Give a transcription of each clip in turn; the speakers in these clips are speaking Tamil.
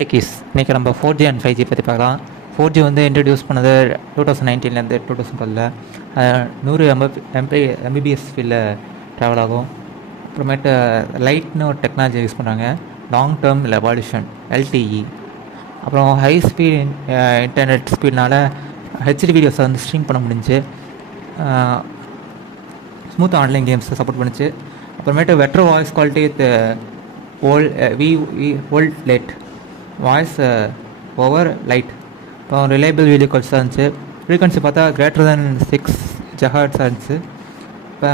டெக்கிஸ் இன்றைக்கி நம்ம 4G அண்ட் 5G பற்றி பார்க்கலாம். 4G வந்து இன்ட்ரடியூஸ் பண்ணது 2019 2012. 100 mbps ஸ்பீடில் ட்ராவல் ஆகும். அப்புறமேட்டு லைட்னு ஒரு டெக்னாலஜி யூஸ் பண்ணுறாங்க, லாங் டேர்ம் எவால்யூஷன் LTE. அப்புறம் ஹை ஸ்பீட் இன்டர்நெட் ஸ்பீட்னால் ஹெச்டி வீடியோஸை வந்து ஸ்ட்ரீம் பண்ண முடிஞ்சு, ஸ்மூத் ஆன்லைன் கேம்ஸை சப்போர்ட் பண்ணிச்சு. அப்புறமேட்டு better voice quality with volt late voice over light. இப்போ ரிலையபிள் வீடியோ கால்ஸாக இருந்துச்சு. ஃப்ரீக்வன்சி பார்த்தா கிரேட்டர் தென் 6 GHz இருந்துச்சு. இப்போ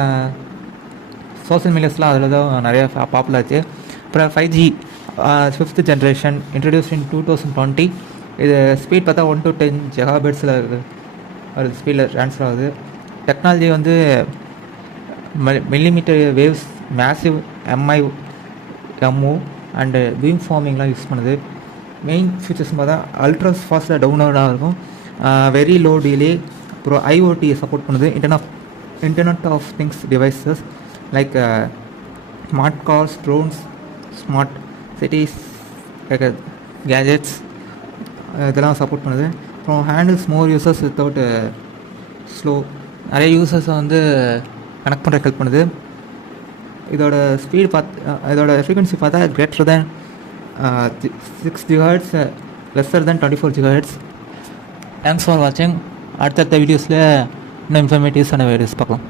சோஷியல் மீடியாஸ்லாம் அதில் தான் நிறைய பாப்புலர் ஆச்சு. அப்புறம் 5G 5th ஜென்ரேஷன் இன்ட்ரடியூஸ் இன் 2020. இது ஸ்பீட் பார்த்தா 1 to 10 GHz ஒரு ஸ்பீடில் ட்ரான்ஸ்ஃபர் ஆகுது. டெக்னாலஜி வந்து millimetre waves, massive MIMO and beam ஃபார்மிங்லாம் யூஸ் பண்ணுது. மெயின் ஃபீச்சர்ஸ் பார்த்தா அல்ட்ரா ஃபாஸ்ட்டாக டவுன்லோடாக இருக்கும், வெரி லோ டிலே. அப்புறம் IoT சப்போர்ட் பண்ணுது, internet of things devices like smart cars, drones, smart cities, gadgets இதெல்லாம் சப்போர்ட் பண்ணுது. அப்புறம் handles more users without slow, நிறைய யூசர்ஸை வந்து கனெக்ட் பண்ணுற ஹெல்ப் பண்ணுது. இதோட ஃப்ரீக்வன்சி பார்த்தா greater than 6 GHz, lesser than 24 GHz. Thanks for வாட்சிங். அடுத்தடுத்த வீடியோஸில் இன்னும் இன்ஃபர்மேட்டிவ்ஸான வீடியோஸ் பார்க்கலாம்.